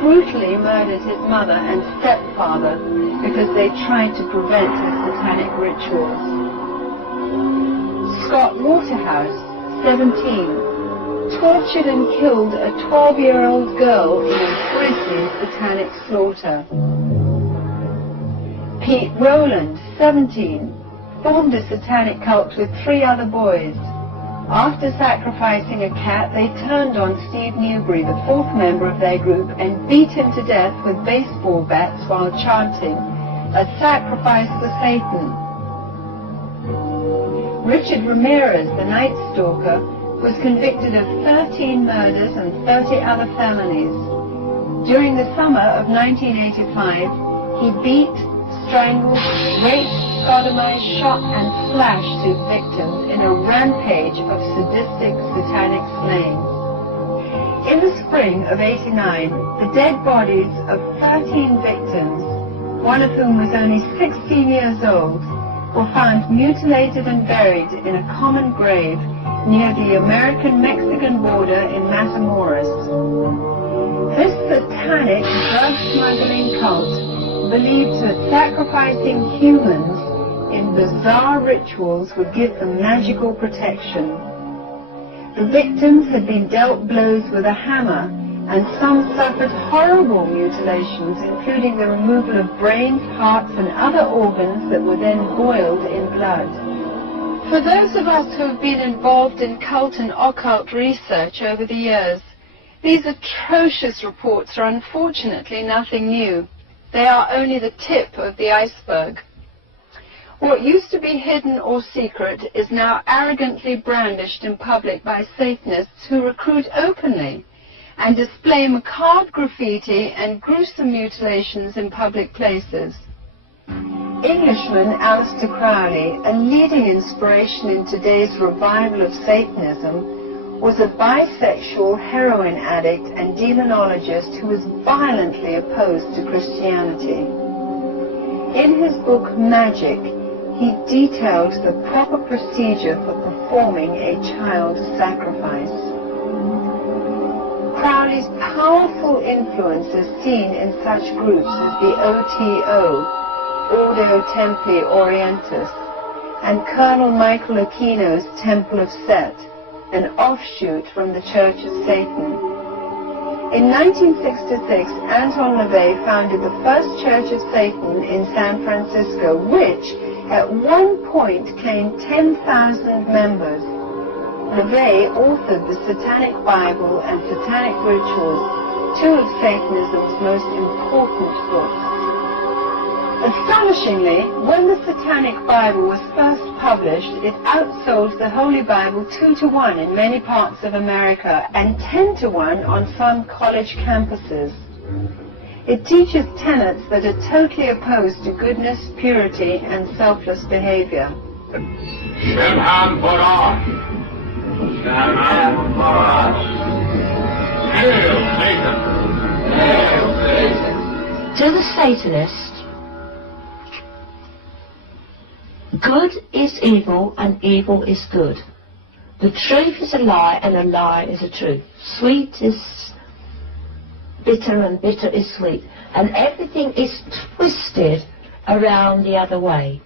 brutally murdered his mother and stepfather because they tried to prevent his satanic rituals. Scott Waterhouse, 17, tortured and killed a 12-year-old girl in a grisly satanic slaughter. Pete Rowland, 17, formed a satanic cult with 3 other boys. After sacrificing a cat, they turned on Steve Newberry, the 4th member of their group, and beat him to death with baseball bats while chanting, "A sacrifice for Satan." Richard Ramirez, the Night Stalker, was convicted of 13 murders and 30 other felonies. During the summer of 1985, he beat, strangled, raped, sodomized, shot and slashed his victims in a rampage of sadistic satanic slaying. In the spring of '89, the dead bodies of 13 victims, one of whom was only 16 years old, were found mutilated and buried in a common grave near the American-Mexican border in Matamoros. This satanic drug-smuggling cult believed that sacrificing humans in bizarre rituals would give them magical protection. The victims had been dealt blows with a hammer, and some suffered horrible mutilations, including the removal of brains, hearts, and other organs that were then boiled in blood. For those of us who have been involved in cult and occult research over the years, these atrocious reports are unfortunately nothing new. They are only the tip of the iceberg. What used to be hidden or secret is now arrogantly brandished in public by Satanists who recruit openly and display macabre graffiti and gruesome mutilations in public places. Englishman Aleister Crowley, a leading inspiration in today's revival of Satanism, was a bisexual heroin addict and demonologist who was violently opposed to Christianity. In his book Magic, he detailed the proper procedure for performing a child sacrifice. Crowley's powerful influence is seen in such groups as the OTO, Ordo Templi Orientis, and Colonel Michael Aquino's Temple of Set, an offshoot from the Church of Satan. In 1966, Anton LaVey founded the first Church of Satan in San Francisco, which at one point claimed 10,000 members. LaVey authored the Satanic Bible and Satanic Rituals, 2 of Satanism's most important books. Astonishingly, when the Satanic Bible was first published, it outsold the Holy Bible 2-to-1 in many parts of America and 10-to-1 on some college campuses. It teaches tenets that are totally opposed to goodness, purity, and selfless behavior. Shalom Borah. Shalom Borah. Hail Satan. Hail Satan. To the Satanist, good is evil and evil is good. The truth is a lie and a lie is a truth. Sweet is bitter and bitter is sweet. And everything is twisted around the other way.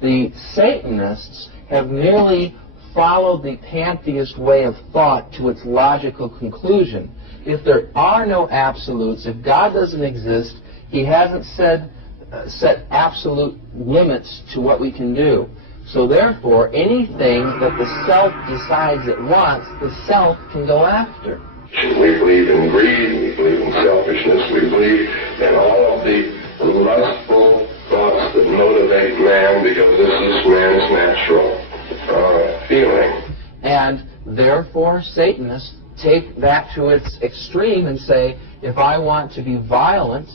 The Satanists have merely followed the pantheist way of thought to its logical conclusion. If there are no absolutes, if God doesn't exist, He hasn't set absolute limits to what we can do. So therefore, anything that the self decides it wants, the self can go after. We believe in greed, we believe in selfishness, we believe in all of the lustful thoughts that motivate man, because this is man's natural feeling. And therefore, Satanists take that to its extreme and say, if I want to be violent,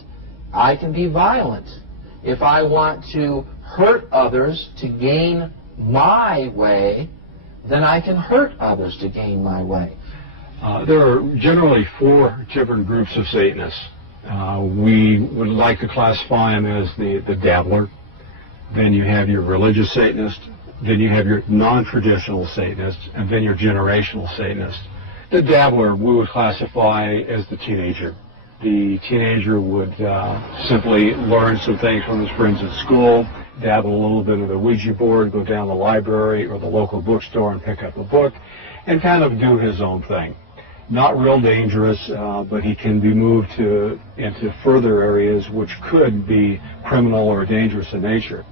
I can be violent. If I want to hurt others to gain my way, then I can hurt others to gain my way. There are generally 4 different groups of Satanists. We would like to classify them as the dabbler. Then you have your religious Satanist. Then you have your non-traditional Satanist. And then your generational Satanist. The dabbler we would classify as the teenager. The teenager would simply learn some things from his friends at school, dabble a little bit of the Ouija board, go down to the library or the local bookstore and pick up a book, and kind of do his own thing. Not real dangerous, but he can be moved into further areas which could be criminal or dangerous in nature.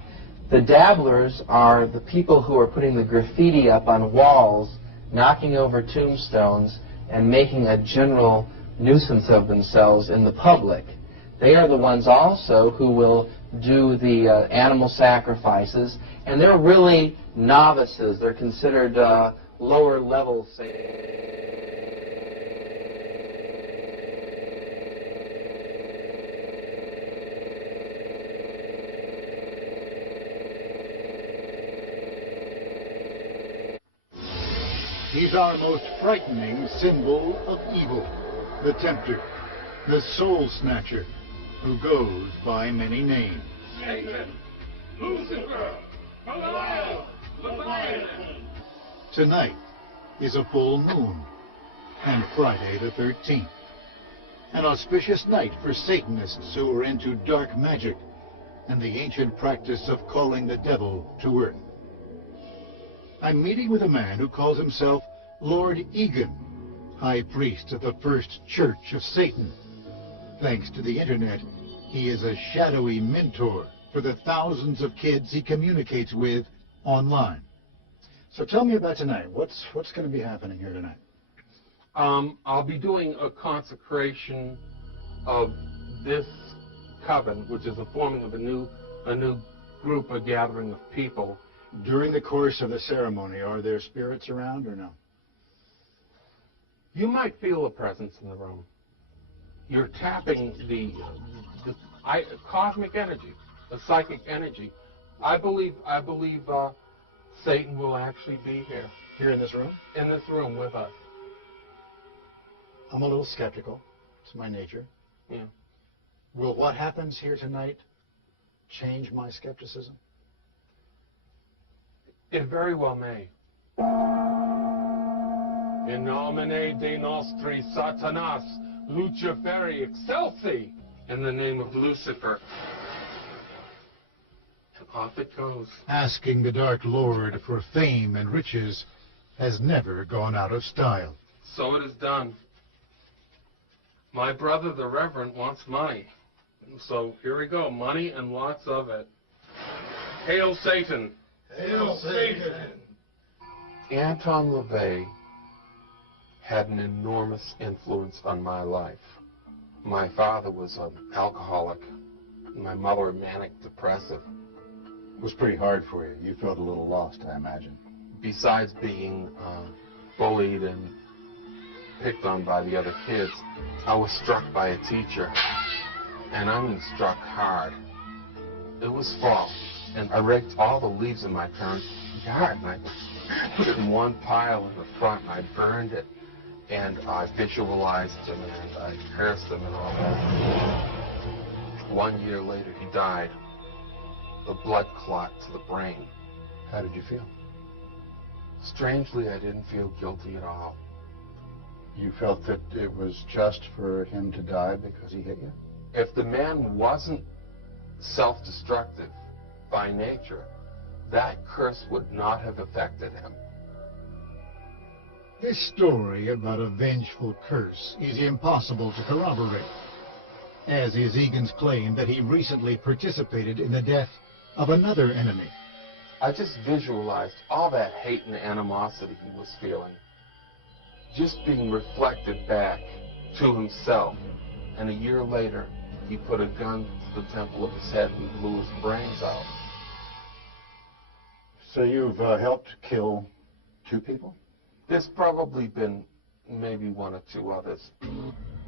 The dabblers are the people who are putting the graffiti up on walls, knocking over tombstones, and making a general nuisance of themselves in the public. They are the ones also who will do the animal sacrifices, and they're really novices. They're considered lower level He's our most frightening symbol of evil, the tempter, the soul snatcher, who goes by many names. Satan, Lucifer, Belial, Leviathan. Tonight is a full moon, and Friday the 13th, an auspicious night for Satanists who are into dark magic and the ancient practice of calling the devil to earth. I'm meeting with a man who calls himself Lord Egan, High Priest of the First Church of Satan. Thanks to the internet, he is a shadowy mentor for the thousands of kids he communicates with online. So tell me about tonight. What's going to be happening here tonight? I'll be doing a consecration of this coven, which is a forming of a new group, a gathering of people. During the course of the ceremony, are there spirits around or no? You might feel a presence in the room. You're tapping the cosmic energy, the psychic energy. I believe Satan will actually be here. Here in this room? In this room with us. I'm a little skeptical. It's my nature. Yeah. Will what happens here tonight change my skepticism? It very well may. In nomine de nostri Satanas, Luciferi excelsi, in the name of Lucifer. And off it goes. Asking the Dark Lord for fame and riches has never gone out of style. So it is done. My brother, the Reverend, wants money. So here we go, money and lots of it. Hail Satan! Hail Satan! Anton LaVey had an enormous influence on my life. My father was an alcoholic, my mother a manic depressive. It was pretty hard for you. You felt a little lost, I imagine. Besides being bullied and picked on by the other kids, I was struck by a teacher, and I mean struck hard. It was fall, and I raked all the leaves in my parents' yard, and I put it in one pile in the front, and I burned it, and I visualized him, and I cursed him and all that. 1 year later, he died. A blood clot to the brain. How did you feel? Strangely, I didn't feel guilty at all. You felt that it was just for him to die because he hit you? If the man wasn't self-destructive by nature, that curse would not have affected him. This story about a vengeful curse is impossible to corroborate, as is Egan's claim that he recently participated in the death of another enemy. I just visualized all that hate and animosity he was feeling, just being reflected back to himself. And a year later, he put a gun to the temple of his head and blew his brains out. So you've helped kill 2 people? There's probably been maybe 1 or 2 others.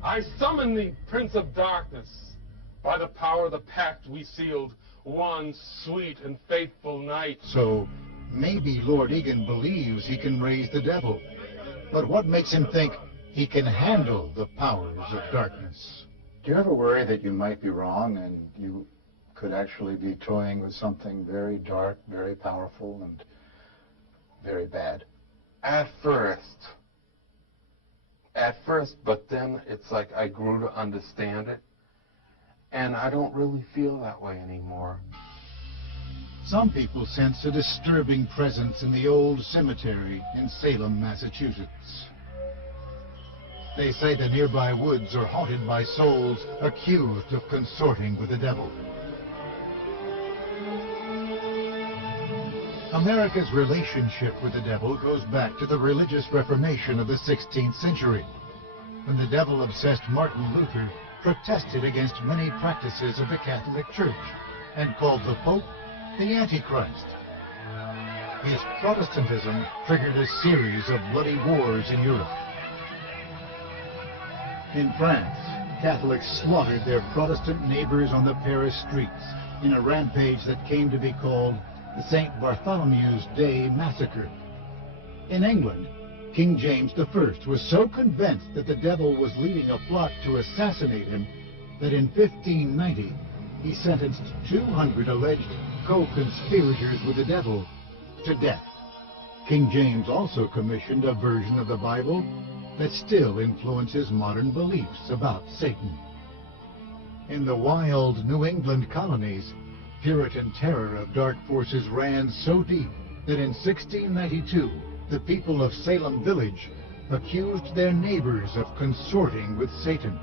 I summon thee, Prince of Darkness, by the power of the pact we sealed, one sweet and faithful night. So maybe Lord Egan believes he can raise the devil. But what makes him think he can handle the powers of darkness? Do you ever worry that you might be wrong and you could actually be toying with something very dark, very powerful, and very bad? At first, at first, but then it's like I grew to understand it, and I don't really feel that way anymore. Some people sense a disturbing presence in the old cemetery in Salem, Massachusetts. They say the nearby woods are haunted by souls accused of consorting with the devil. America's relationship with the devil goes back to the religious Reformation of the 16th century, when the devil-obsessed Martin Luther protested against many practices of the Catholic Church and called the Pope the Antichrist. His Protestantism triggered a series of bloody wars in Europe. In France, Catholics slaughtered their Protestant neighbors on the Paris streets in a rampage that came to be called the St. Bartholomew's Day Massacre. In England, King James I was so convinced that the devil was leading a plot to assassinate him that in 1590 he sentenced 200 alleged co-conspirators with the devil to death. King James also commissioned a version of the Bible that still influences modern beliefs about Satan. In the wild New England colonies, Puritan terror of dark forces ran so deep that in 1692, the people of Salem Village accused their neighbors of consorting with Satan.